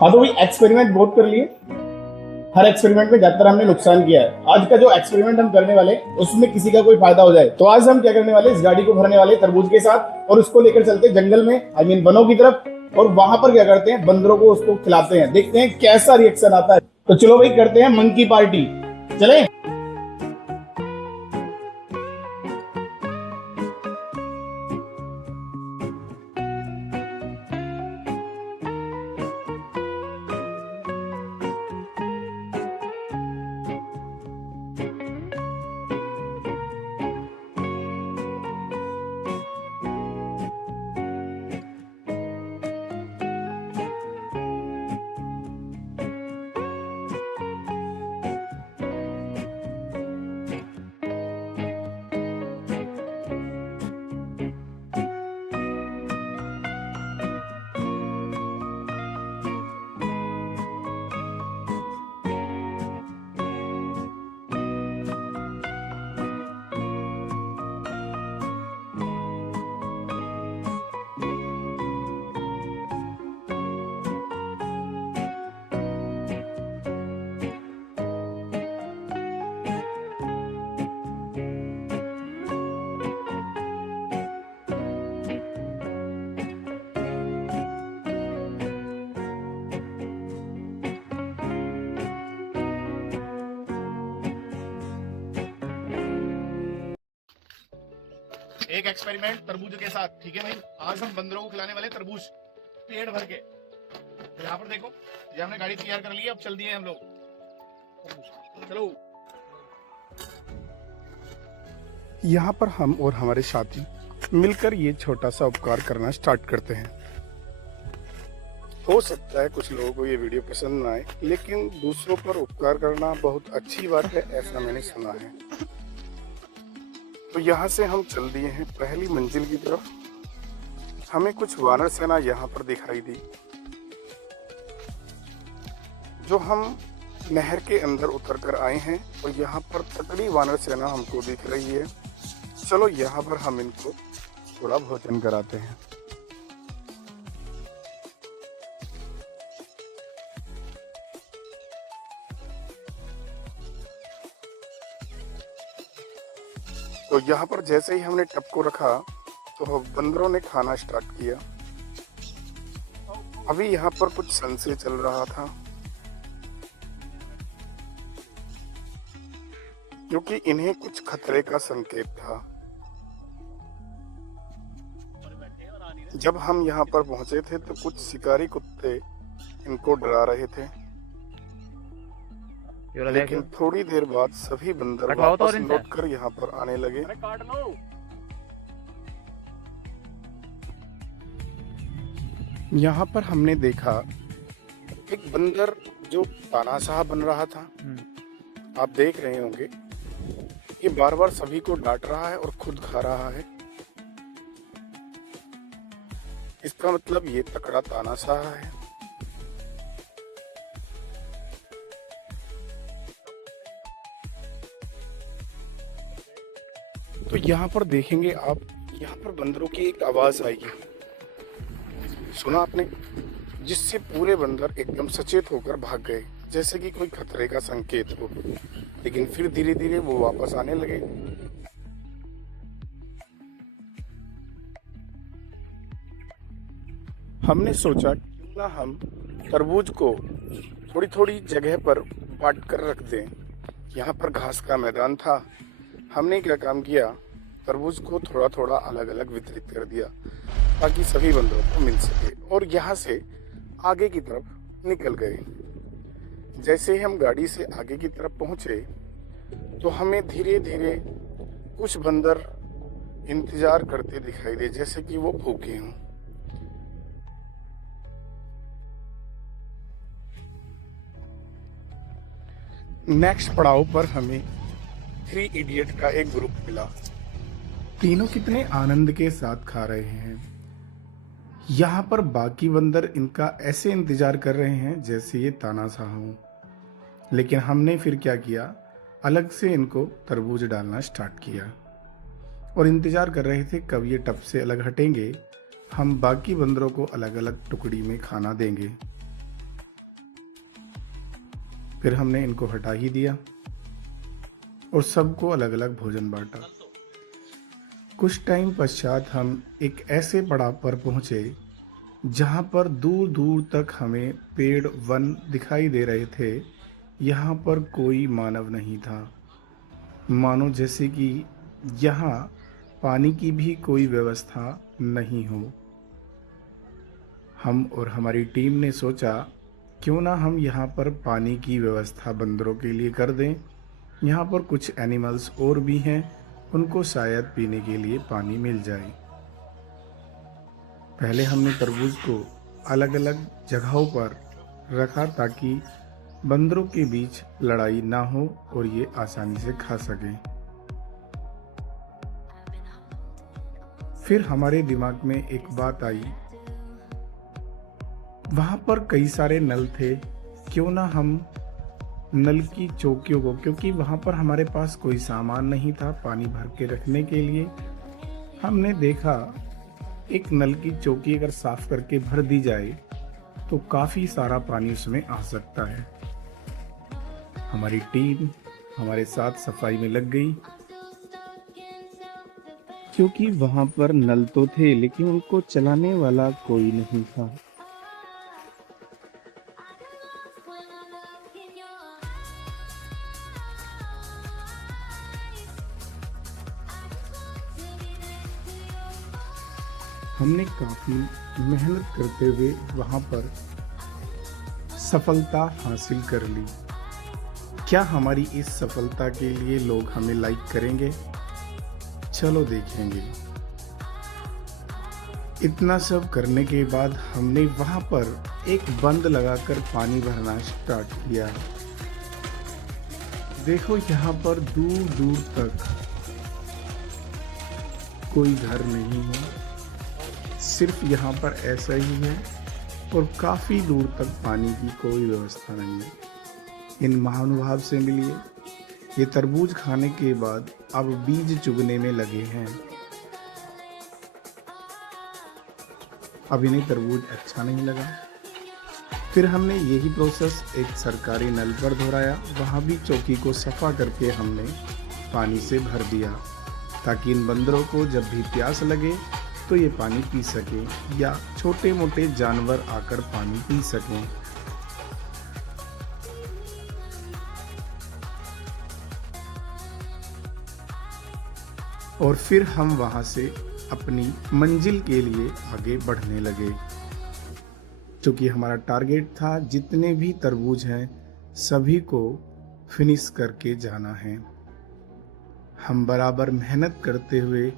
हाँ तो वही एक्सपेरिमेंट बहुत कर लिए। हर एक्सपेरिमेंट में ज्यादातर हमने नुकसान किया है। आज का जो एक्सपेरिमेंट हम करने वाले उसमें किसी का कोई फायदा हो जाए, तो आज हम क्या करने वाले, इस गाड़ी को भरने वाले तरबूज के साथ और उसको लेकर चलते जंगल में, आई मीन वनों की तरफ। और वहां पर क्या करते हैं, बंदरों को उसको खिलाते हैं, देखते हैं कैसा रिएक्शन आता है। तो चलो भाई करते हैं मंकी पार्टी, चले। एक एक्सपेरिमेंट तरबूज के साथ, ठीक है भाई। आज हम बंदरों को खिलाने वाले तरबूज पेट भर के। तो यहाँ पर देखो, ये हमने गाड़ी तैयार कर ली है, अब चल दिए हम लोग, चलो। यहाँ पर हम और हमारे साथी मिलकर ये छोटा सा उपकार करना स्टार्ट करते हैं। हो सकता है कुछ लोगों को ये वीडियो पसंद ना आए, लेकिन दूसरों पर उपकार करना बहुत अच्छी बात है, ऐसा मैंने सुना है। तो यहाँ से हम चल दिए हैं पहली मंजिल की तरफ। हमें कुछ वानर सेना यहाँ पर दिखाई दी, जो हम नहर के अंदर उतर कर आए हैं, और यहाँ पर तकड़ी वानर सेना हमको दिख रही है। चलो यहाँ पर हम इनको थोड़ा भोजन कराते हैं। तो यहाँ पर जैसे ही हमने टप को रखा तो बंदरों ने खाना स्टार्ट किया। अभी यहाँ पर कुछ संशय चल रहा था, क्योंकि इन्हें कुछ खतरे का संकेत था। जब हम यहाँ पर पहुंचे थे तो कुछ शिकारी कुत्ते इनको डरा रहे थे, लेकिन थोड़ी देर बाद सभी बंदर वापस लौटकर यहाँ पर आने लगे। यहाँ पर हमने देखा एक बंदर जो तानाशाह बन रहा था। आप देख रहे होंगे, ये बार बार सभी को डांट रहा है और खुद खा रहा है। इसका मतलब ये तकड़ा तानाशाह है। तो यहाँ पर देखेंगे आप, यहाँ पर बंदरों की एक आवाज आएगी, सुना आपने, जिससे पूरे बंदर एकदम सचेत होकर भाग गए, जैसे कि कोई खतरे का संकेत हो। लेकिन फिर धीरे धीरे वो वापस आने लगे। हमने सोचा क्यों ना हम तरबूज को थोड़ी थोड़ी जगह पर बांट कर रख दें। यहाँ पर घास का मैदान था। हमने क्या काम किया, तरबूज को थोड़ा थोड़ा अलग अलग वितरित कर दिया ताकि सभी बंदरों को मिल सके, और यहाँ से आगे की तरफ निकल गए। जैसे ही हम गाड़ी से आगे की तरफ पहुंचे तो हमें धीरे धीरे कुछ बंदर इंतजार करते दिखाई दे, जैसे कि वो भूखे हों। नेक्स्ट पड़ाव पर हमें 3 इडियट का एक ग्रुप मिला। तीनों कितने आनंद के साथ खा रहे हैं। यहाँ पर बाकी बंदर इनका ऐसे इंतजार कर रहे हैं जैसे ये तानाशाह हो। लेकिन हमने फिर क्या किया, अलग से इनको तरबूज डालना स्टार्ट किया और इंतजार कर रहे थे कब ये टप से अलग हटेंगे, हम बाकी बंदरों को अलग अलग टुकड़ी में खाना देंगे। फिर हमने इनको हटा ही दिया और सबको अलग अलग भोजन बांटा। कुछ टाइम पश्चात हम एक ऐसे पड़ाव पर पहुंचे जहां पर दूर दूर तक हमें पेड़ वन दिखाई दे रहे थे। यहाँ पर कोई मानव नहीं था, मानो जैसे कि यहाँ पानी की भी कोई व्यवस्था नहीं हो। हम और हमारी टीम ने सोचा क्यों ना हम यहाँ पर पानी की व्यवस्था बंदरों के लिए कर दें। यहाँ पर कुछ एनिमल्स और भी हैं, उनको शायद पीने के लिए पानी मिल जाए। पहले हमने तरबूज को अलग अलग जगहों पर रखा ताकि बंदरों के बीच लड़ाई ना हो और ये आसानी से खा सकें। फिर हमारे दिमाग में एक बात आई, वहां पर कई सारे नल थे, क्यों ना हम नल की चौकियों को, क्योंकि वहां पर हमारे पास कोई सामान नहीं था पानी भर के रखने के लिए, हमने देखा एक नल की चौकी अगर साफ करके भर दी जाए तो काफी सारा पानी उसमें आ सकता है। हमारी टीम हमारे साथ सफाई में लग गई, क्योंकि वहां पर नल तो थे लेकिन उनको चलाने वाला कोई नहीं था। हमने काफी मेहनत करते हुए वहां पर सफलता हासिल कर ली। क्या हमारी इस सफलता के लिए लोग हमें लाइक करेंगे? चलो देखेंगे। इतना सब करने के बाद हमने वहां पर एक बंद लगाकर पानी भरना स्टार्ट किया। देखो यहाँ पर दूर दूर तक कोई घर नहीं है, सिर्फ यहाँ पर ऐसा ही है और काफी दूर तक पानी की कोई व्यवस्था नहीं है। इन महानुभाव से मिलिए। ये तरबूज खाने के बाद अब बीज चुगने में लगे हैं। अब इन्हें तरबूज अच्छा नहीं लगा। फिर हमने यही प्रोसेस एक सरकारी नल पर दोहराया। वहाँ भी चौकी को सफा करके हमने पानी से भर दिया ताकि इन बंदरों को जब भी प्यास लगे तो ये पानी पी सकें या छोटे मोटे जानवर आकर पानी पी सकें। और फिर हम वहां से अपनी मंजिल के लिए आगे बढ़ने लगे, क्योंकि हमारा टारगेट था जितने भी तरबूज हैं सभी को फिनिश करके जाना है। हम बराबर मेहनत करते हुए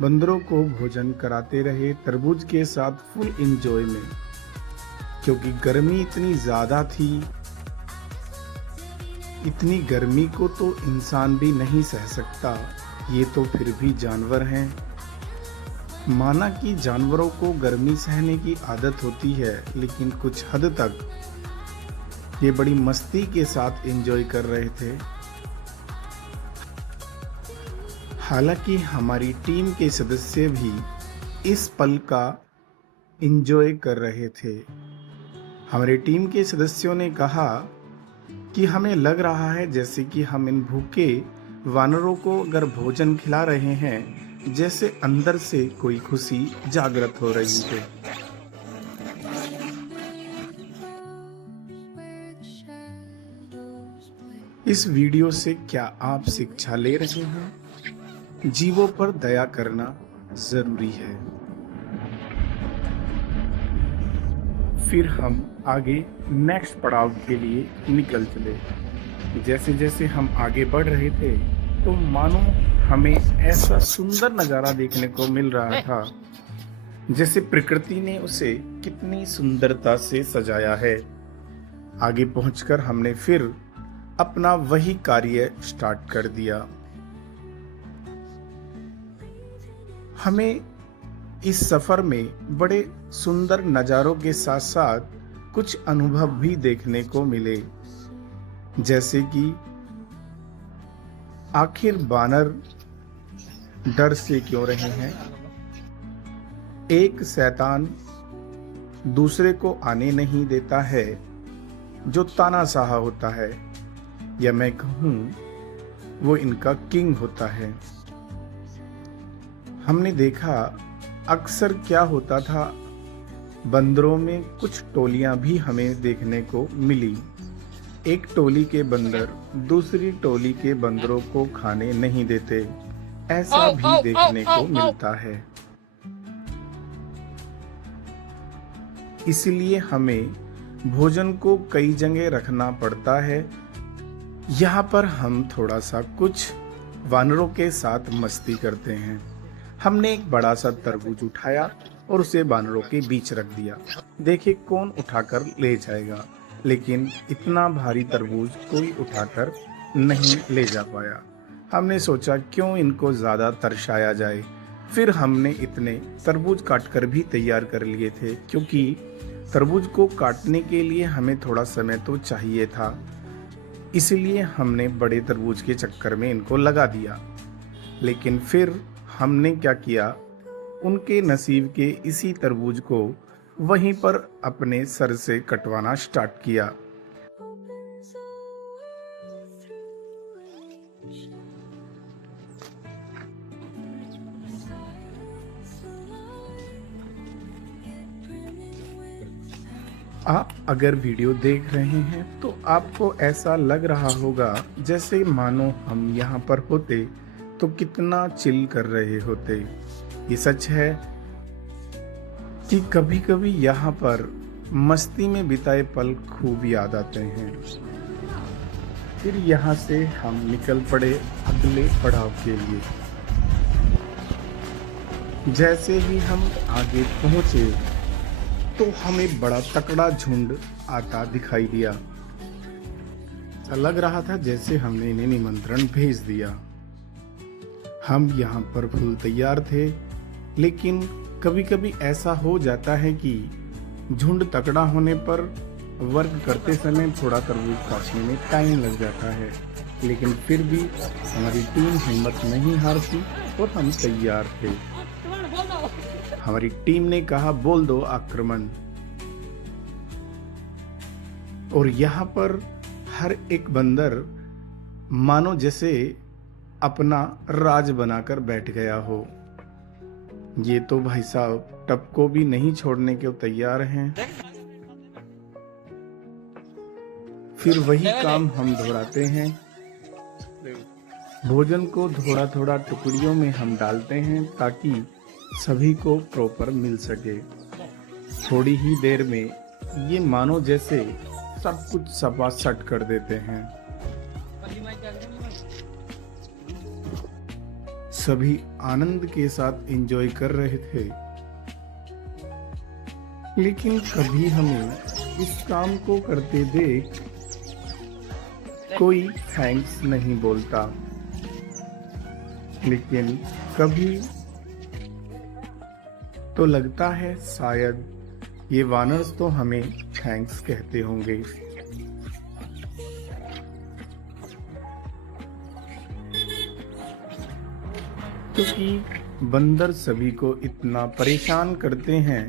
बंदरों को भोजन कराते रहे, तरबूज के साथ फुल एंजॉय में, क्योंकि गर्मी इतनी ज्यादा थी। इतनी गर्मी को तो इंसान भी नहीं सह सकता, ये तो फिर भी जानवर हैं। माना कि जानवरों को गर्मी सहने की आदत होती है, लेकिन कुछ हद तक ये बड़ी मस्ती के साथ एंजॉय कर रहे थे। हालांकि हमारी टीम के सदस्य भी इस पल का एंजॉय कर रहे थे। हमारी टीम के सदस्यों ने कहा कि हमें लग रहा है जैसे कि हम इन भूखे वानरों को अगर भोजन खिला रहे हैं, जैसे अंदर से कोई खुशी जागृत हो रही है। इस वीडियो से क्या आप शिक्षा ले रहे हैं? जीवों पर दया करना जरूरी है। फिर हम आगे नेक्स्ट पड़ाव के लिए निकल चले। जैसे जैसे हम आगे बढ़ रहे थे तो मानो हमें ऐसा सुंदर नज़ारा देखने को मिल रहा था, जैसे प्रकृति ने उसे कितनी सुंदरता से सजाया है। आगे पहुंचकर हमने फिर अपना वही कार्य स्टार्ट कर दिया। हमें इस सफर में बड़े सुंदर नज़ारों के साथ साथ कुछ अनुभव भी देखने को मिले, जैसे कि आखिर बानर डर से क्यों रहे हैं, एक शैतान दूसरे को आने नहीं देता है, जो तानाशाह होता है, या मैं कहूँ वो इनका किंग होता है। हमने देखा अक्सर क्या होता था, बंदरों में कुछ टोलियां भी हमें देखने को मिली। एक टोली के बंदर दूसरी टोली के बंदरों को खाने नहीं देते, ऐसा भी देखने को मिलता है। इसलिए हमें भोजन को कई जगह रखना पड़ता है। यहाँ पर हम थोड़ा सा कुछ वानरों के साथ मस्ती करते हैं। हमने एक बड़ा सा तरबूज उठाया और उसे वानरों के बीच रख दिया। देखिए कौन उठाकर ले जाएगा, लेकिन इतना भारी तरबूज कोई उठाकर नहीं ले जा पाया। हमने सोचा क्यों इनको ज़्यादा तरसाया जाए। फिर हमने इतने तरबूज काटकर भी तैयार कर लिए थे, क्योंकि तरबूज को काटने के लिए हमें थोड़ा समय तो चाहिए था। इसलिए हमने बड़े तरबूज के चक्कर में इनको लगा दिया। लेकिन फिर हमने क्या किया, उनके नसीब के इसी तरबूज को वहीं पर अपने सर से कटवाना स्टार्ट किया। आप अगर वीडियो देख रहे हैं तो आपको ऐसा लग रहा होगा जैसे मानो हम यहाँ पर होते तो कितना चिल कर रहे होते। ये सच है कि कभी कभी यहाँ पर मस्ती में बिताए पल खूब याद आते हैं। फिर यहाँ से हम निकल पड़े अगले पड़ाव के लिए। जैसे ही हम आगे पहुंचे तो हमें बड़ा तकड़ा झुंड आता दिखाई दिया। ऐसा लग रहा था जैसे हमने इन्हें निमंत्रण भेज दिया। हम यहाँ पर फुल तैयार थे, लेकिन कभी कभी ऐसा हो जाता है कि झुंड तकड़ा होने पर वर्क करते समय थोड़ा तरबूज काटने में टाइम लग जाता है। लेकिन फिर भी हमारी टीम हिम्मत नहीं हारती और हम तैयार थे। हमारी टीम ने कहा बोल दो आक्रमण। और यहाँ पर हर एक बंदर मानो जैसे अपना राज बनाकर बैठ गया हो। ये तो भाई साहब टप को भी नहीं छोड़ने के तैयार हैं। फिर वही काम हम दोहराते हैं। भोजन को थोड़ा थोड़ा टुकड़ियों में हम डालते हैं ताकि सभी को प्रॉपर मिल सके। थोड़ी ही देर में ये मानो जैसे सब कुछ सपासट कर देते हैं। सभी आनंद के साथ एंजॉय कर रहे थे, लेकिन कभी हमें इस काम को करते देख कोई थैंक्स नहीं बोलता। लेकिन कभी तो लगता है शायद ये वानर्स तो हमें थैंक्स कहते होंगे। क्योंकि बंदर सभी को इतना परेशान करते हैं,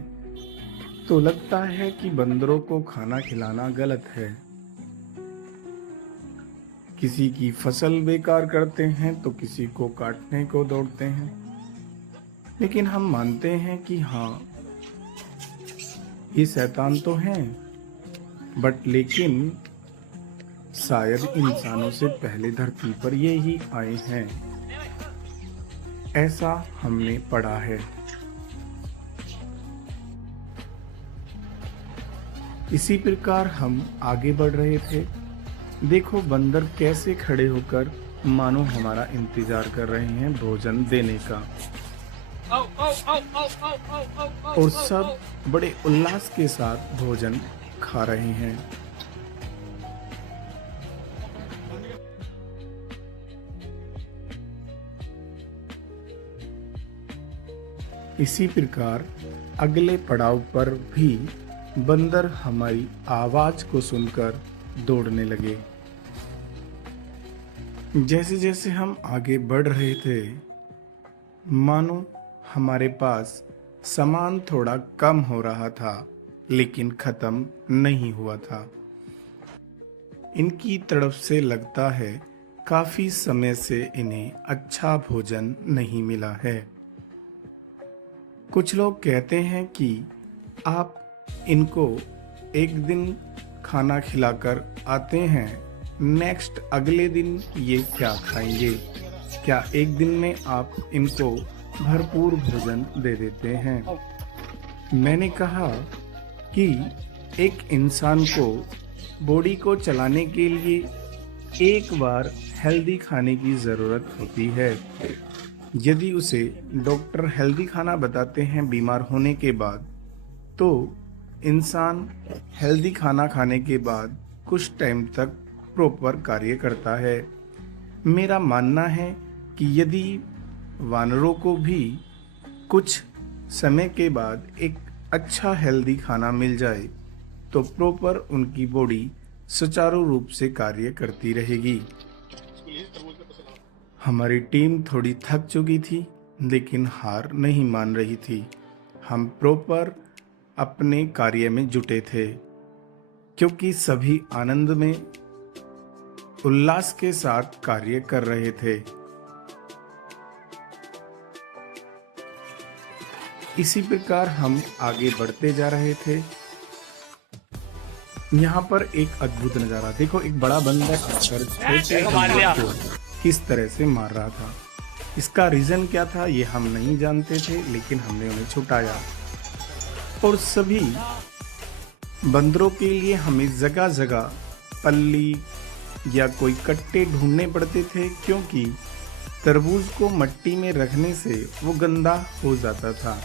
तो लगता है कि बंदरों को खाना खिलाना गलत है। किसी की फसल बेकार करते हैं तो किसी को काटने को दौड़ते हैं। लेकिन हम मानते हैं कि हाँ, ये शैतान तो हैं, बट लेकिन शायद इंसानों से पहले धरती पर ये ही आए हैं, ऐसा हमने पढ़ा है। इसी प्रकार हम आगे बढ़ रहे थे। देखो बंदर कैसे खड़े होकर मानो हमारा इंतजार कर रहे हैं भोजन देने का। और सब बड़े उल्लास के साथ भोजन खा रहे हैं। इसी प्रकार अगले पड़ाव पर भी बंदर हमारी आवाज को सुनकर दौड़ने लगे। जैसे जैसे हम आगे बढ़ रहे थे, मानो हमारे पास सामान थोड़ा कम हो रहा था, लेकिन खत्म नहीं हुआ था। इनकी तरफ से लगता है काफी समय से इन्हें अच्छा भोजन नहीं मिला है। कुछ लोग कहते हैं कि आप इनको एक दिन खाना खिलाकर आते हैं, नेक्स्ट अगले दिन ये क्या खाएंगे? क्या एक दिन में आप इनको भरपूर भोजन दे देते हैं? मैंने कहा कि एक इंसान को बॉडी को चलाने के लिए एक बार हेल्दी खाने की ज़रूरत होती है। यदि उसे डॉक्टर हेल्दी खाना बताते हैं बीमार होने के बाद, तो इंसान हेल्दी खाना खाने के बाद कुछ टाइम तक प्रॉपर कार्य करता है। मेरा मानना है कि यदि वानरों को भी कुछ समय के बाद एक अच्छा हेल्दी खाना मिल जाए तो प्रॉपर उनकी बॉडी सुचारू रूप से कार्य करती रहेगी। हमारी टीम थोड़ी थक चुकी थी, लेकिन हार नहीं मान रही थी। हम प्रॉपर अपने कार्य में जुटे थे, क्योंकि सभी आनंद में उल्लास के साथ कार्य कर रहे थे। इसी प्रकार हम आगे बढ़ते जा रहे थे। यहाँ पर एक अद्भुत नजारा देखो, एक बड़ा बंदर छोटे बंदर को किस तरह से मार रहा था। इसका रीजन क्या था ये हम नहीं जानते थे, लेकिन हमने उन्हें छुटाया। और सभी बंदरों के लिए हमें जगह जगह पल्ली या कोई कट्टे ढूंढने पड़ते थे, क्योंकि तरबूज को मिट्टी में रखने से वो गंदा हो जाता था।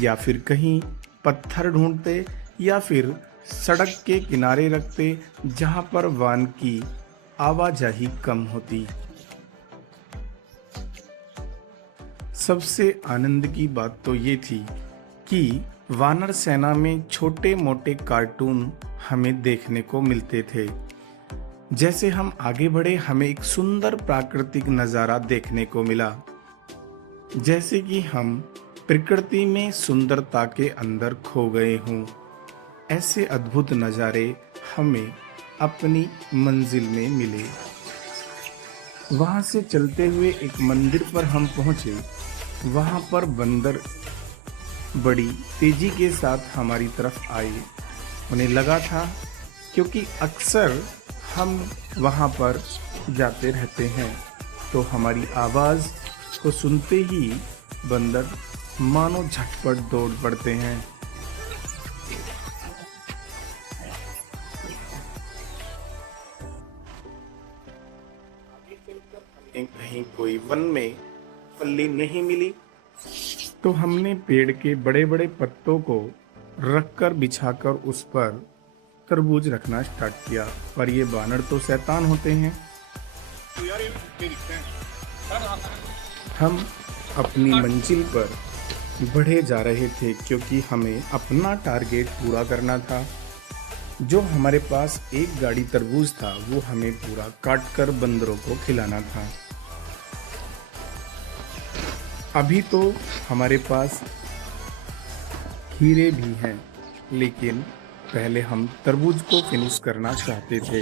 या फिर कहीं पत्थर ढूंढते या फिर सड़क के किनारे रखते, जहां पर वाहन की आवाजाही कम होती। सबसे आनंद की बात तो ये थी कि वानर सेना में छोटे मोटे कार्टून हमें देखने को मिलते थे। जैसे हम आगे बढ़े, हमें एक सुंदर प्राकृतिक नज़ारा देखने को मिला, जैसे कि हम प्रकृति में सुंदरता के अंदर खो गए हों। ऐसे अद्भुत नज़ारे हमें अपनी मंजिल में मिले। वहाँ से चलते हुए एक मंदिर पर हम पहुँचे। वहाँ पर बंदर बड़ी तेजी के साथ हमारी तरफ आए। उन्हें लगा था, क्योंकि अक्सर हम वहाँ पर जाते रहते हैं, तो हमारी आवाज़ को सुनते ही बंदर मानो झटपट दौड़ पड़ते हैं। कहीं कोई वन में पल्ली नहीं मिली, तो हमने पेड़ के बड़े बड़े पत्तों को रखकर बिछाकर उस पर तरबूज रखना स्टार्ट किया। पर ये वानर तो शैतान होते हैं। हम अपनी मंजिल पर बढ़े जा रहे थे, क्योंकि हमें अपना टारगेट पूरा करना था। जो हमारे पास एक गाड़ी तरबूज था, वो हमें पूरा काट कर बंदरों को खिलाना था। अभी तो हमारे पास खीरे भी हैं, लेकिन पहले हम तरबूज को फिनिश करना चाहते थे।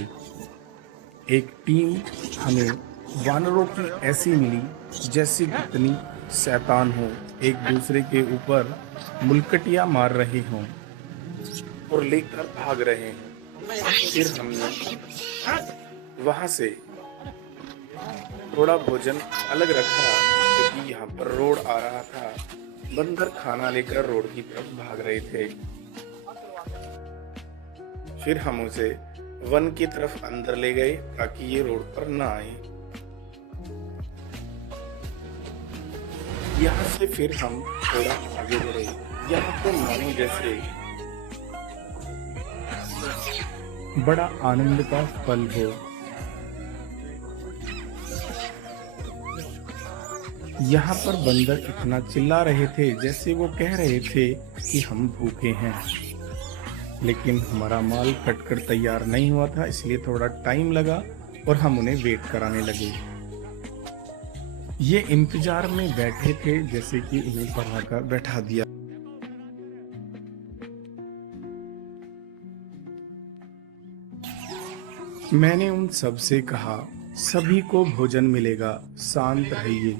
एक टीम हमें वानरों की ऐसी मिली जैसे कितनी शैतान हो, एक दूसरे के ऊपर मुलकटियां मार रहे हों और लेकर भाग रहे हैं। फिर हमने वहां से थोड़ा भोजन अलग रखा, क्योंकि यहाँ पर रोड आ रहा था। बंदर खाना लेकर रोड की तरफ भाग रहे थे। फिर हम उसे वन की तरफ अंदर ले गए, ताकि ये रोड पर ना आए। यहाँ से फिर हम थोड़ा आगे बढ़े। यहाँ तो मानो जैसे बड़ा आनंद का पल हो। यहाँ पर बंदर इतना चिल्ला रहे थे जैसे वो कह रहे थे कि हम भूखे हैं, लेकिन हमारा माल कटकर तैयार नहीं हुआ था, इसलिए थोड़ा टाइम लगा और हम उन्हें वेट कराने लगे। ये इंतजार में बैठे थे, जैसे कि इन्हें पढ़ाकर बैठा दिया। मैंने उन सब से कहा, सभी को भोजन मिलेगा, शांत रहिए।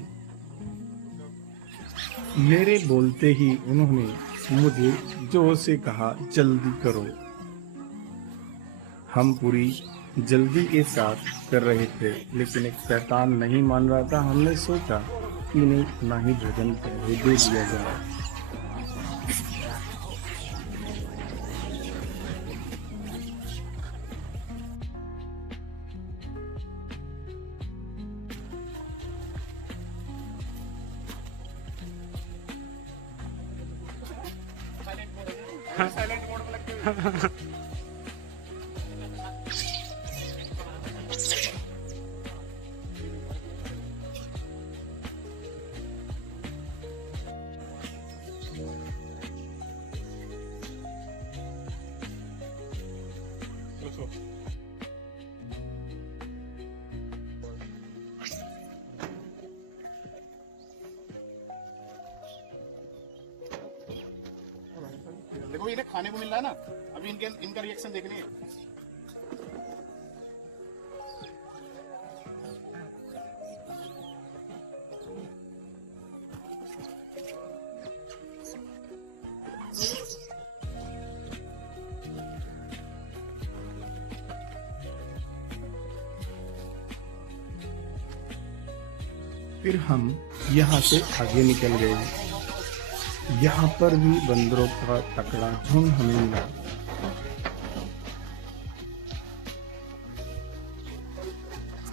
मेरे बोलते ही उन्होंने मुझे जोर से कहा, जल्दी करो। हम पूरी जल्दी के साथ कर रहे थे, लेकिन एक शैतान नहीं मान रहा था। हमने सोचा कि इन्हें इतना ही भोजन पहले दे दिया जाए। साइलेंट मोड में लगते हुए देखो इन्हें खाने को मिल रहा है ना, अभी इनका रिएक्शन देखने है। फिर हम यहाँ से आगे निकल गए। यहाँ पर भी बंदरों का तकड़ा झुंड हमें मिला।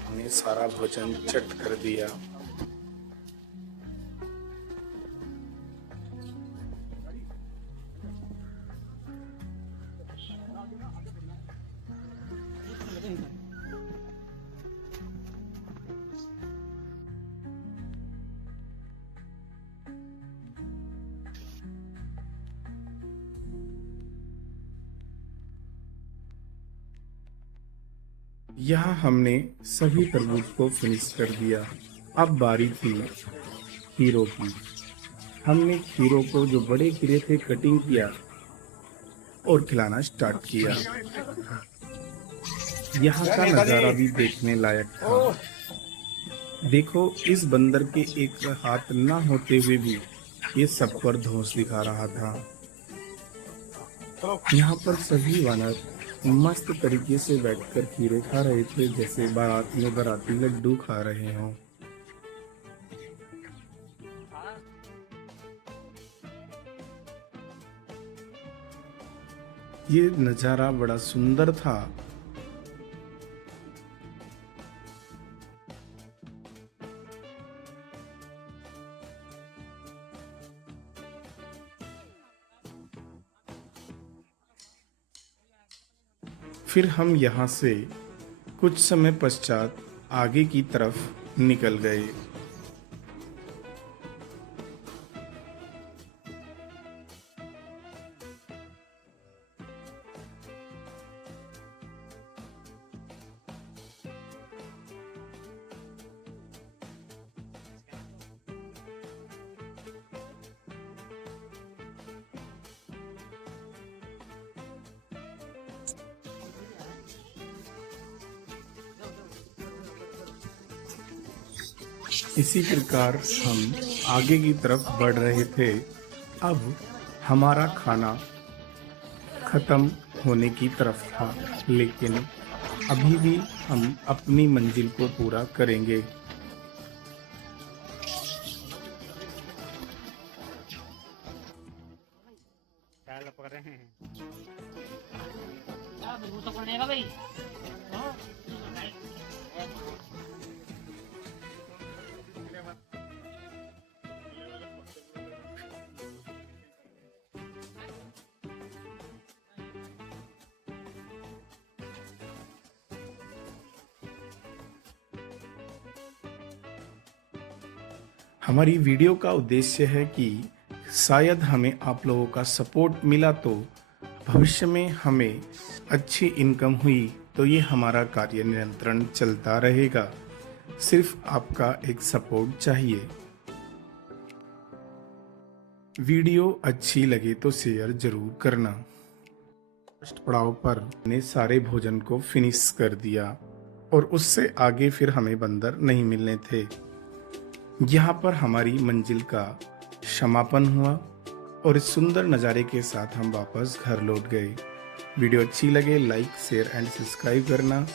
हमने सारा भोजन चट कर दिया। यहाँ हमने सभी तरबूज को फिनिश कर दिया। अब बारी थी खीरों की। हमने खीरों को, जो बड़े खीरे थे, कटिंग किया और खिलाना स्टार्ट किया। यहाँ का नजारा भी देखने लायक था। देखो, इस बंदर के एक हाथ ना होते हुए भी ये सब पर धौंस दिखा रहा था। यहाँ पर सभी वानर मस्त तरीके से बैठकर खीरे खा रहे थे, जैसे बाराती लड्डू खा रहे हों। ये नजारा बड़ा सुंदर था। फिर हम यहाँ से कुछ समय पश्चात आगे की तरफ निकल गए। इसी प्रकार हम आगे की तरफ बढ़ रहे थे। अब हमारा खाना खत्म होने की तरफ था, लेकिन अभी भी हम अपनी मंजिल को पूरा करेंगे। हमारी वीडियो का उद्देश्य है कि शायद हमें आप लोगों का सपोर्ट मिला तो भविष्य में हमें अच्छी इनकम हुई तो ये हमारा कार्य निरंतर चलता रहेगा। सिर्फ आपका एक सपोर्ट चाहिए। वीडियो अच्छी लगे तो शेयर जरूर करना। फर्स्ट पड़ाव पर ने सारे भोजन को फिनिश कर दिया और उससे आगे फिर हमें बंदर नहीं मिलने थे। यहाँ पर हमारी मंजिल का समापन हुआ और इस सुंदर नज़ारे के साथ हम वापस घर लौट गए। वीडियो अच्छी लगे लाइक शेयर एंड सब्सक्राइब करना।